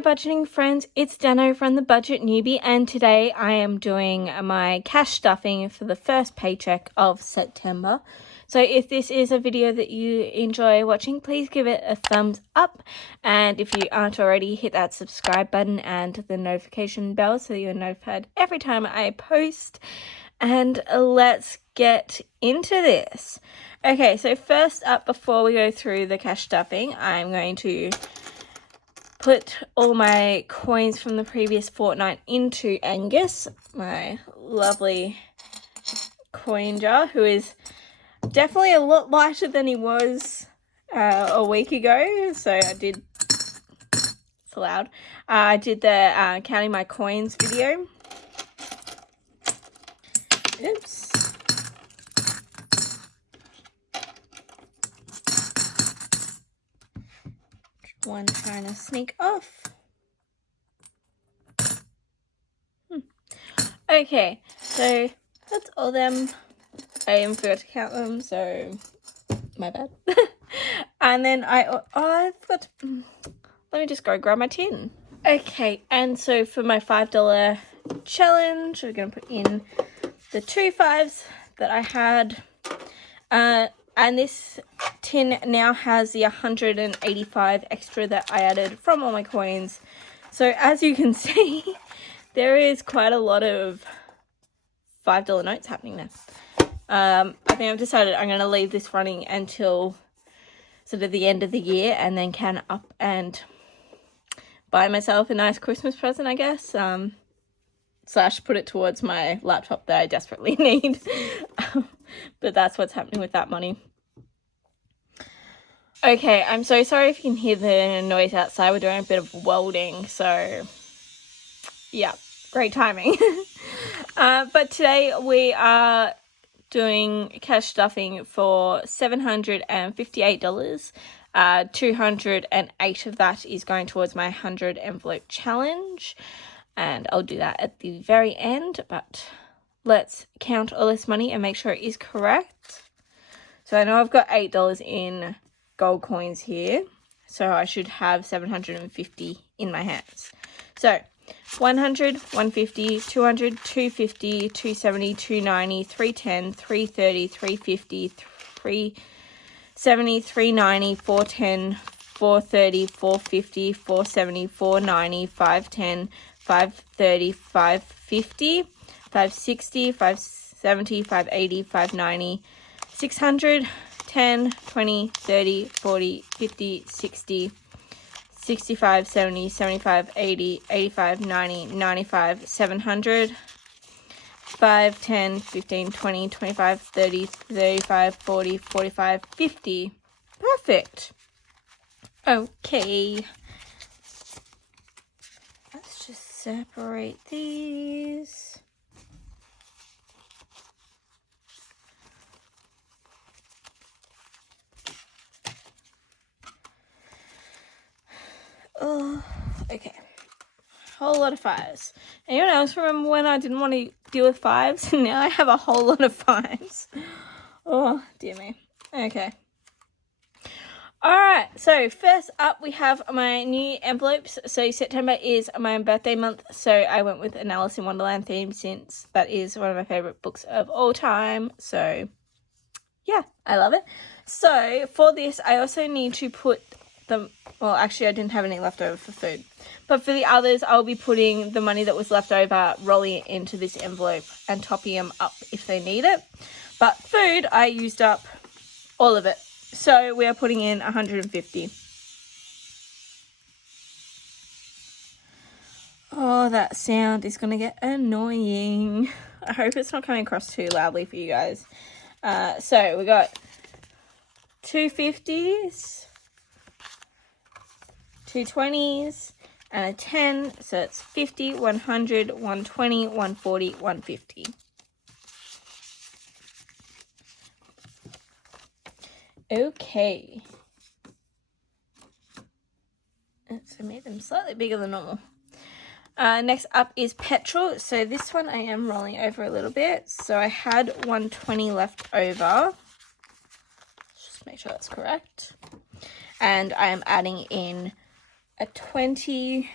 my budgeting friends, it's Dano from the Budget Newbie, and today I am doing my cash stuffing for the first paycheck of September. So if this is a video that you enjoy watching, please give it a thumbs up, and if you aren't already, hit that subscribe button and the notification bell so you're notified every time I post. And let's get into this. Okay, so first up, before we go through the cash stuffing, I'm going to put all my coins from the previous fortnight into Angus, my lovely coin jar, who is definitely a lot lighter than he was a week ago. So I did, it's loud, I did the counting my coins video. Oops. One trying to sneak off. Okay, so that's all them. I forgot to count them, so my bad. And then I forgot to, let me just go grab my tin. Okay, and so for my $5 challenge, we're going to put in the 2 5s that I had. And this tin now has the 185 extra that I added from all my coins. So as you can see, there is quite a lot of $5 notes happening now. I think I've decided I'm going to leave this running until sort of the end of the year, and then can up and buy myself a nice Christmas present, I guess. Slash put it towards my laptop that I desperately need. But that's what's happening with that money. Okay, I'm so sorry if you can hear the noise outside. We're doing a bit of welding, so yeah, great timing. But today we are doing cash stuffing for $758. 208 of that is going towards my 100 envelope challenge, and I'll do that at the very end. But let's count all this money and make sure it is correct. So I know I've got $8 in gold coins here, so I should have 750 in my hands. So 100, 150, 200, 250, 270, 290, 310, 330, 350, 370, 390, 410, 430, 450, 470, 490, 510, 530, 550, 560, 570, 580, 590, 600, 10, 20, 30, 40, 50, 60, 65, 70, 75, 80, 85, 90, 95, 700, 5, 10, 15, 20, 25, 30, 35, 40, 45, 50. Perfect. Okay. Let's just separate these. Oh, okay. Whole lot of 5s. Anyone else remember when I didn't want to deal with 5s? And now I have a whole lot of 5s. Oh, dear me. Okay. Alright, so first up we have my new envelopes. So September is my birthday month, so I went with an Alice in Wonderland theme since that is one of my favourite books of all time. So yeah, I love it. So for this, I also need to put well, actually I didn't have any left over for food, but for the others I'll be putting the money that was left over, rolling it into this envelope and topping them up if they need it. But food, I used up all of it, so we are putting in 150. Oh, that sound is gonna get annoying. I hope it's not coming across too loudly for you guys. So we got 250s, 2 20s, and a 10, so it's 50, 100, 120, 140, 150. Okay. Oops, I made them slightly bigger than normal. Next up is petrol. So this one I am rolling over a little bit. So I had 120 left over. Just make sure that's correct. And I am adding in a 20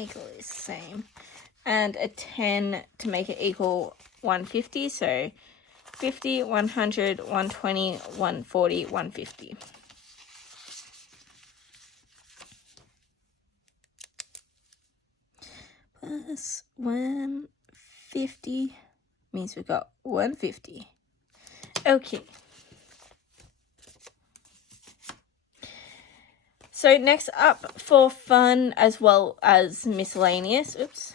equally the same. And a 10 to make it equal 150. So 50, 100, 120, 140, 150. Plus 150 means we've got 150. Okay. So next up, for fun as well as miscellaneous,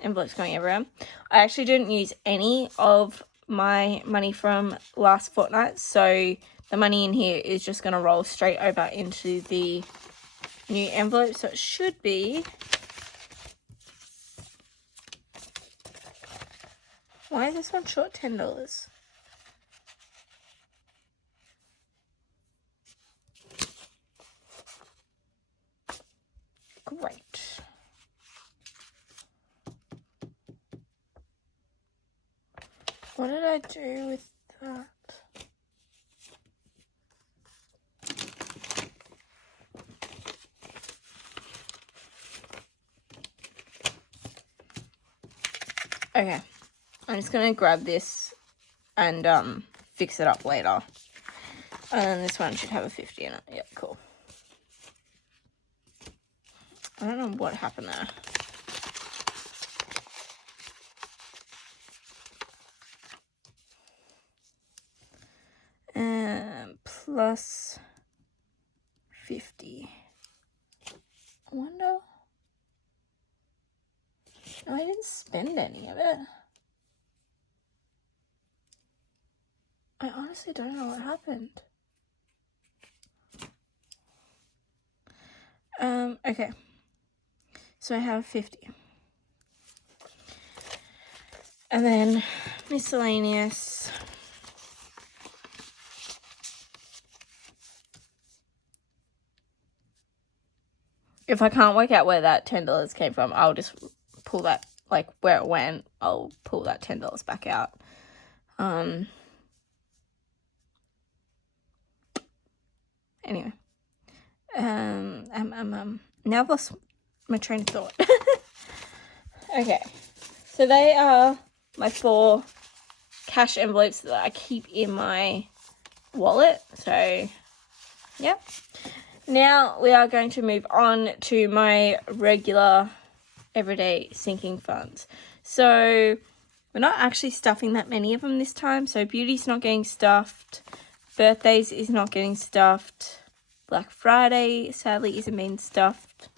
envelopes going everywhere. I actually didn't use any of my money from last fortnight, so the money in here is just going to roll straight over into the new envelope. So it should be, why is this one short $10? Great. What did I do with that? Okay, I'm just gonna grab this and fix it up later. And this one should have a 50 in it. Yep, cool. I don't know what happened there. Plus 50. I wonder. No, I didn't spend any of it. I honestly don't know what happened. Okay. So I have 50. And then miscellaneous. If I can't work out where that $10 came from, I'll just pull that, like where it went, I'll pull that $10 back out. Anyway. Now I've lost my train of thought. Okay. So they are my 4 cash envelopes that I keep in my wallet. So, yep. Now we are going to move on to my regular everyday sinking funds. So we're not actually stuffing that many of them this time. So beauty's not getting stuffed. Birthdays is not getting stuffed. Black Friday sadly isn't being stuffed.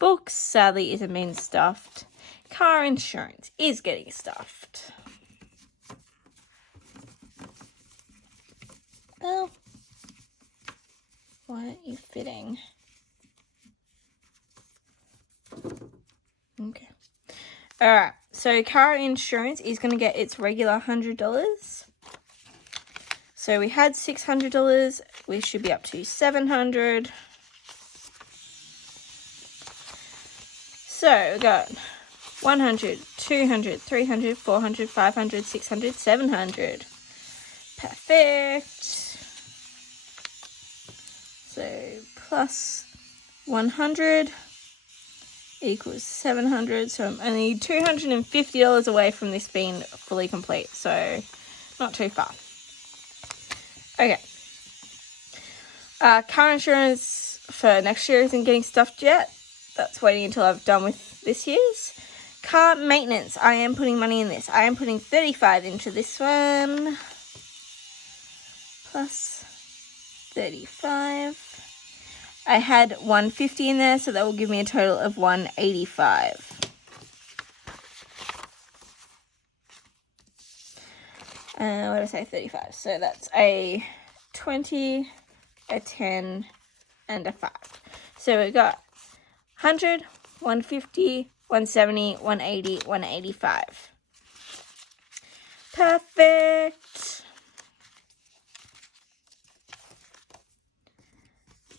Books sadly isn't being stuffed. Car insurance is getting stuffed. Oh. Why aren't you fitting? Okay. Alright, so car insurance is going to get its regular $100. So we had $600. We should be up to $700. So we got 100, 200, 300, 400, 500, 600, 700. Perfect. So plus 100 equals 700. So I'm only $250 away from this being fully complete. So not too far. Okay. Car insurance for next year isn't getting stuffed yet. That's waiting until I've done with this year's. Car maintenance. I am putting money in this. I am putting 35 into this one. Plus 35. I had 150 in there, so that will give me a total of 185. What did I say? 35. So that's a 20, a 10, and a 5. So we got 100, 150, 170, 180, 185. Perfect.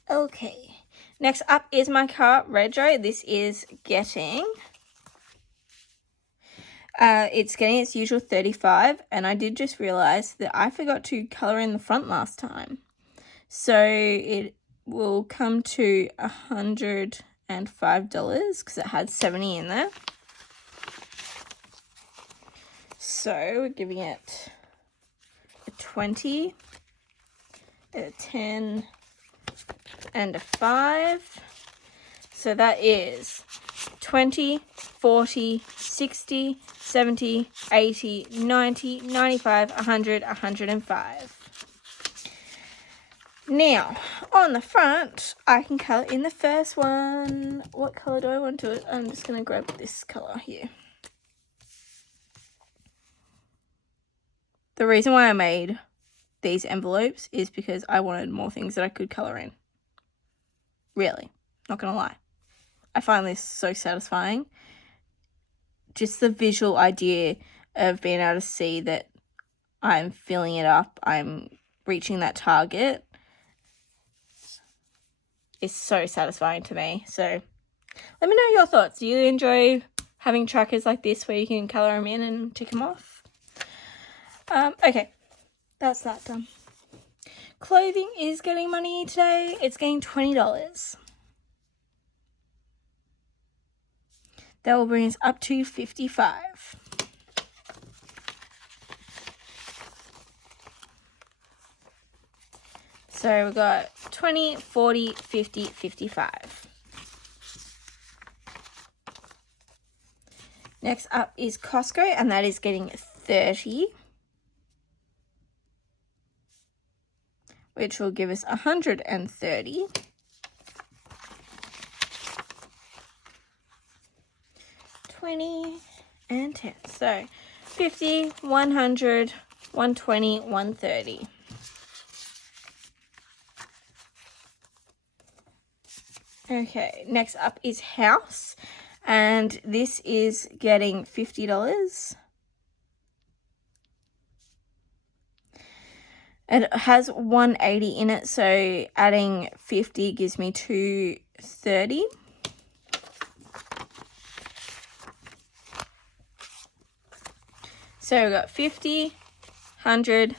Okay. Next up is my car rego. This is getting... it's getting its usual 35, and I did just realize that I forgot to color in the front last time. So it will come to $110. because it had 70 in there. So we're giving it a 20, a 10, and a 5. So that is 20, 40, 60, 70, 80, 90, 95, 100, 105. Now, on the front, I can colour in the first one. What colour do I want to do it? I'm just going to grab this colour here. The reason why I made these envelopes is because I wanted more things that I could colour in. Really, not going to lie. I find this so satisfying. Just the visual idea of being able to see that I'm filling it up, I'm reaching that target, is so satisfying to me. So let me know your thoughts. Do you enjoy having trackers like this where you can colour them in and tick them off? Okay, that's that done. Clothing is getting money today. It's getting $20. That will bring us up to 55. So we've got 20, 40, 50, 55. Next up is Costco, and that is getting 30. Which will give us 130. $20 and 10. So 50, 100, 120, 130. Okay, next up is House, and this is getting $50. It has 180 in it, so adding 50 gives me 230. So we've got 50, 100,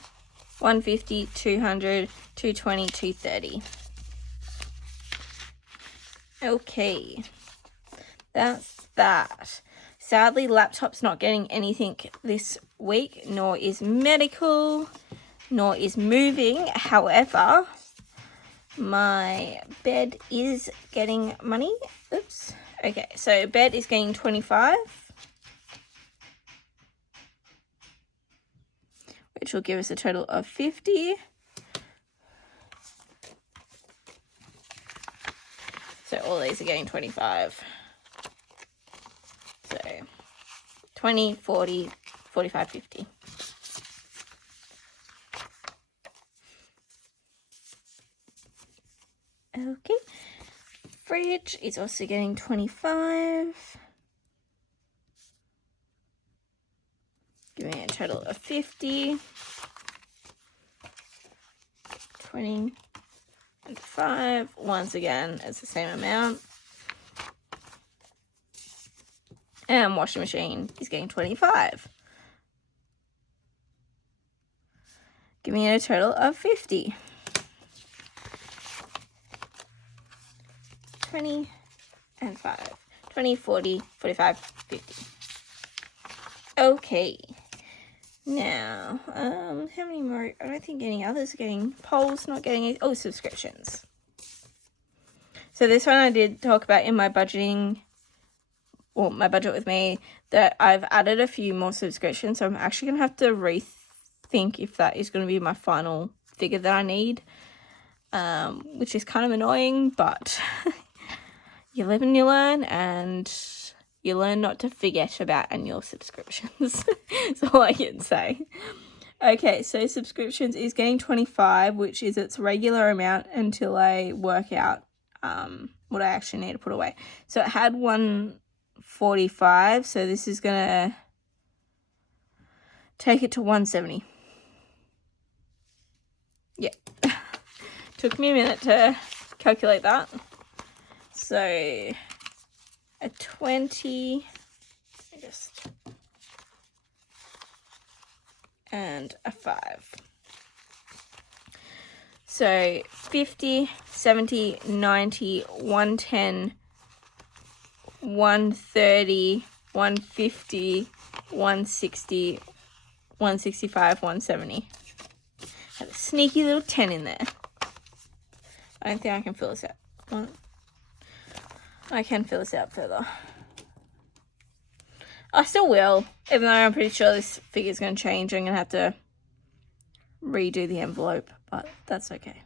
150, 200, 220, 230. Okay, that's that. Sadly, laptop's not getting anything this week, nor is medical, nor is moving. However, my bed is getting money. Oops. Okay, so bed is getting 25, which will give us a total of 50. So all these are getting 25. So 20, 40, 45, 50. Okay. Fridge is also getting 25. Giving it a total of 50. 20 and 5. Once again, it's the same amount. And washing machine is getting 25. Giving it a total of 50. 20 and 5. 20, 40, 45, 50. Okay. Now, how many more? I don't think any others are getting. Polls not getting any. Oh, subscriptions. So this one I did talk about in my budgeting, or my budget with me, that I've added a few more subscriptions. So I'm actually going to have to rethink if that is going to be my final figure that I need, which is kind of annoying, but you live and you learn, and you learn not to forget about annual subscriptions. That's all I can say. Okay, so subscriptions is getting 25, which is its regular amount until I work out what I actually need to put away. So it had 145, so this is going to take it to 170. Yeah. Took me a minute to calculate that. So a 20, and a 5. So 50, 70, 90, 110, 130, 150, 160, 165, 170. Have a sneaky little 10 in there. I don't think I can fill this out. I can fill this out further. I still will, even though I'm pretty sure this figure is going to change. I'm going to have to redo the envelope, but that's okay.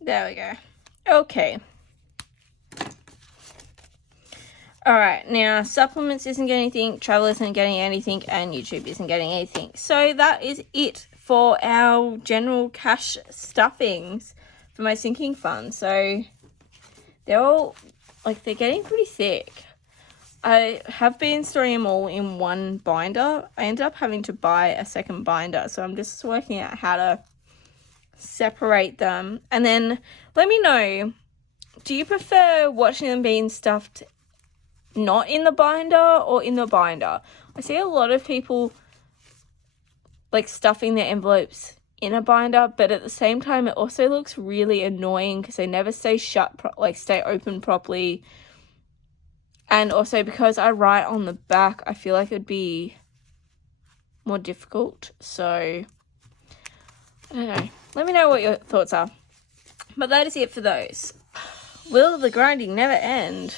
There we go. Okay. Alright, now supplements isn't getting anything, travel isn't getting anything, and YouTube isn't getting anything. So that is it for our general cash stuffings for my sinking fund. So they're all, like, they're getting pretty thick. I have been storing them all in one binder. I ended up having to buy a second binder, so I'm just working out how to separate them. And then let me know, do you prefer watching them being stuffed not in the binder or in the binder? I see a lot of people like stuffing their envelopes in a binder, but at the same time it also looks really annoying because they never stay stay open properly. And also because I write on the back, I feel like it'd be more difficult. So I don't know. Let me know what your thoughts are. But that is it for those. Will the grinding never end?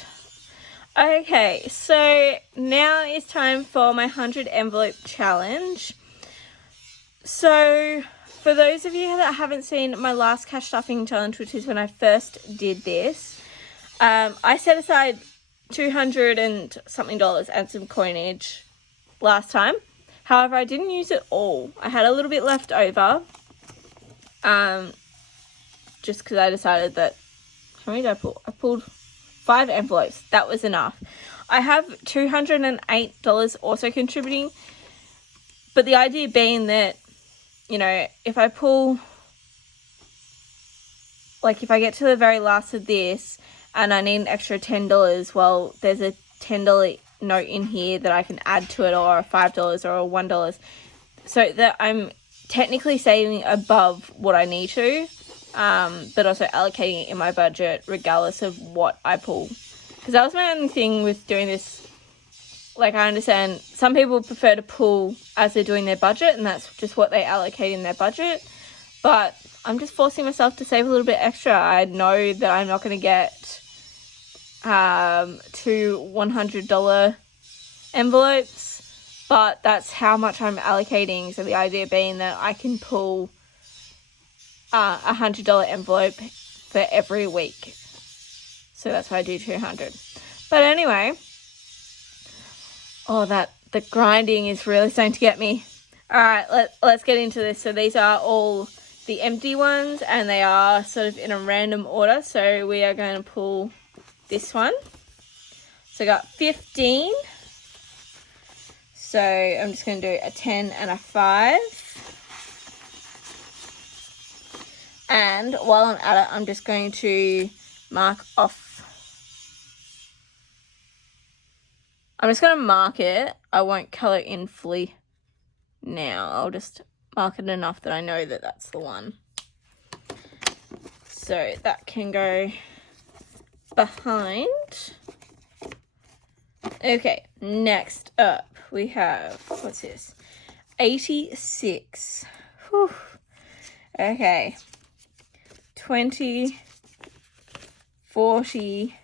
Okay, so now it's time for my 100 envelope challenge. So for those of you that haven't seen my last cash stuffing challenge, which is when I first did this, I set aside $200 and something and some coinage last time. However, I didn't use it all. I had a little bit left over. Just because I decided that, how many did I pull? I pulled 5 envelopes. That was enough. I have $208 also contributing, but the idea being that, you know, if I pull, like if I get to the very last of this and I need an extra $10, well, there's a $10 note in here that I can add to it, or a $5 or a $1, so that I'm technically saving above what I need to, but also allocating it in my budget regardless of what I pull. Because that was my only thing with doing this. Like, I understand some people prefer to pull as they're doing their budget, and that's just what they allocate in their budget. But I'm just forcing myself to save a little bit extra. I know that I'm not going to get 2 $100 envelopes, but that's how much I'm allocating. So the idea being that I can pull a $100 envelope for every week. So that's why I do 200. But anyway, the grinding is really starting to get me. All right, let's get into this. So these are all the empty ones, and they are sort of in a random order. So we are going to pull this one. So I got 15. So I'm just going to do a 10 and a 5. And while I'm at it, I'm just going to mark off. I'm just going to mark it. I won't colour in fully now. I'll just mark it enough that I know that that's the one. So that can go behind. Okay, next up we have, what's this? 86. Whew. Okay. 20, 40,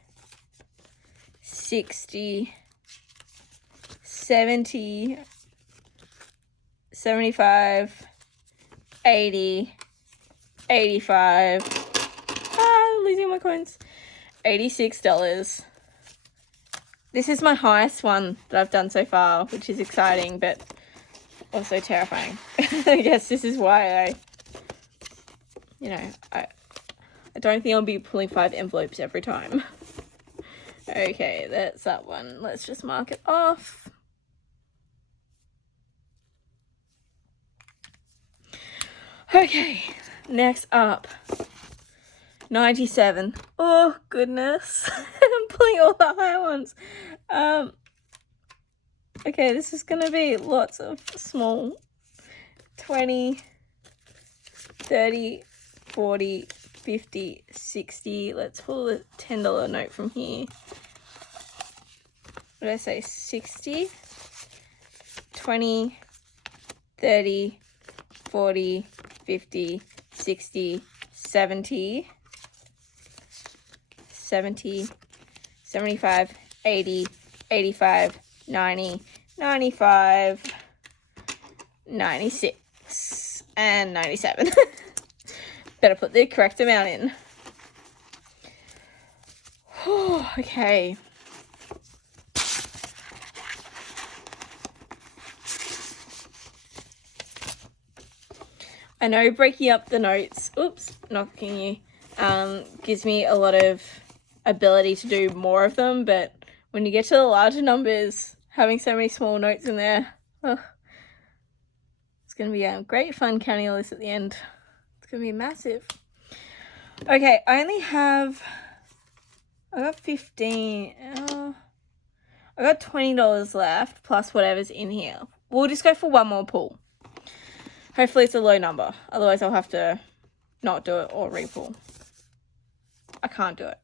60, 70, 75, 80, 85, losing my coins, $86. This is my highest one that I've done so far, which is exciting, but also terrifying. I guess this is why I don't think I'll be pulling 5 envelopes every time. Okay, that's that one. Let's just mark it off. Okay, next up. 97. Oh, goodness. I'm pulling all the high ones. Okay, this is going to be lots of small. 20, 30, 40, 50, 60. Let's pull the $10 note from here. What did I say? 60, 20, 30, 40, 50, 60, 70, 70, 75, 80, 85, 90, 95, 96, and 97. Better put the correct amount in. Okay. I know breaking up the notes, knocking you, gives me a lot of ability to do more of them, but when you get to the larger numbers, having so many small notes in there, it's going to be great fun counting all this at the end. It's going to be massive. Okay, I got 15, I got $20 left, plus whatever's in here. We'll just go for one more pull. Hopefully it's a low number. Otherwise I'll have to not do it or re-pull. I can't do it.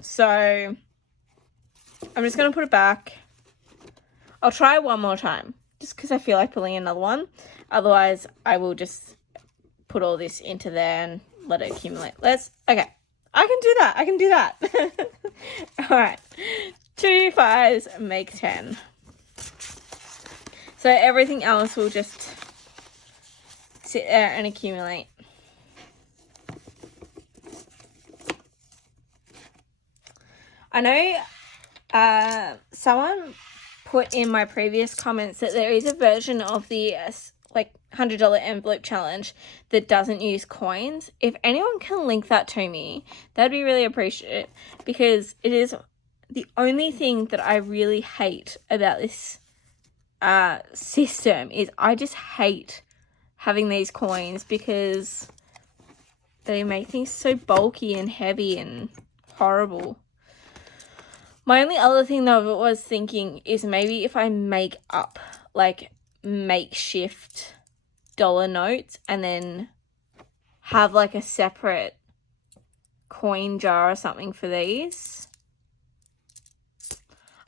So I'm just going to put it back. I'll try one more time. Just because I feel like pulling another one. Otherwise I will just put all this into there and let it accumulate. Okay. I can do that. Alright. 2 5s make 10. So everything else will just sit there and accumulate. I know someone put in my previous comments that there is a version of the $100 envelope challenge that doesn't use coins. If anyone can link that to me, that'd be really appreciated, because it is the only thing that I really hate about this system is I just hate having these coins because they make things so bulky and heavy and horrible. My only other thing that I was thinking is maybe if I make up makeshift dollar notes and then have a separate coin jar or something for these.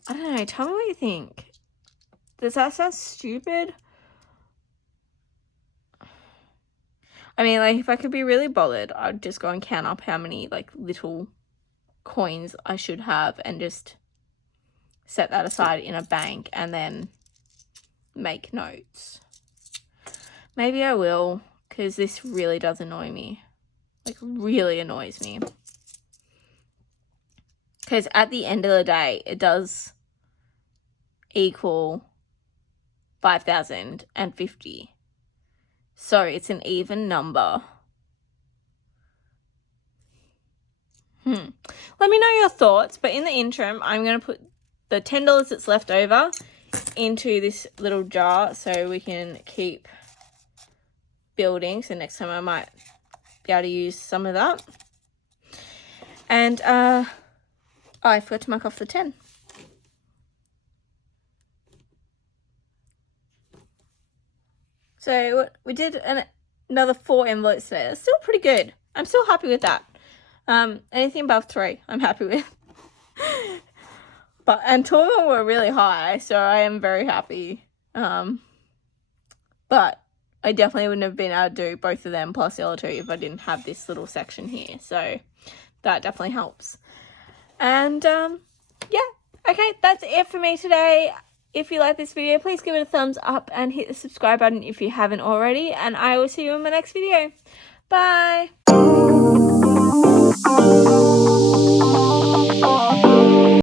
I don't know, tell me what you think. Does that sound stupid? I mean, if I could be really bothered, I'd just go and count up how many, little coins I should have and just set that aside in a bank and then make notes. Maybe I will, because this really does annoy me. Really annoys me. Because at the end of the day, it does equal 5,050. So it's an even number. Let me know your thoughts, but in the interim, I'm going to put the $10 that's left over into this little jar so we can keep building. So next time I might be able to use some of that. And I forgot to mark off the 10. So we did another 4 envelopes today. That's still pretty good. I'm still happy with that. Anything above 3, I'm happy with. And 2 of them were really high, so I am very happy. But I definitely wouldn't have been able to do both of them plus the other 2 if I didn't have this little section here. So that definitely helps. And yeah, okay, that's it for me today. If you like this video, please give it a thumbs up and hit the subscribe button if you haven't already. And I will see you in my next video. Bye.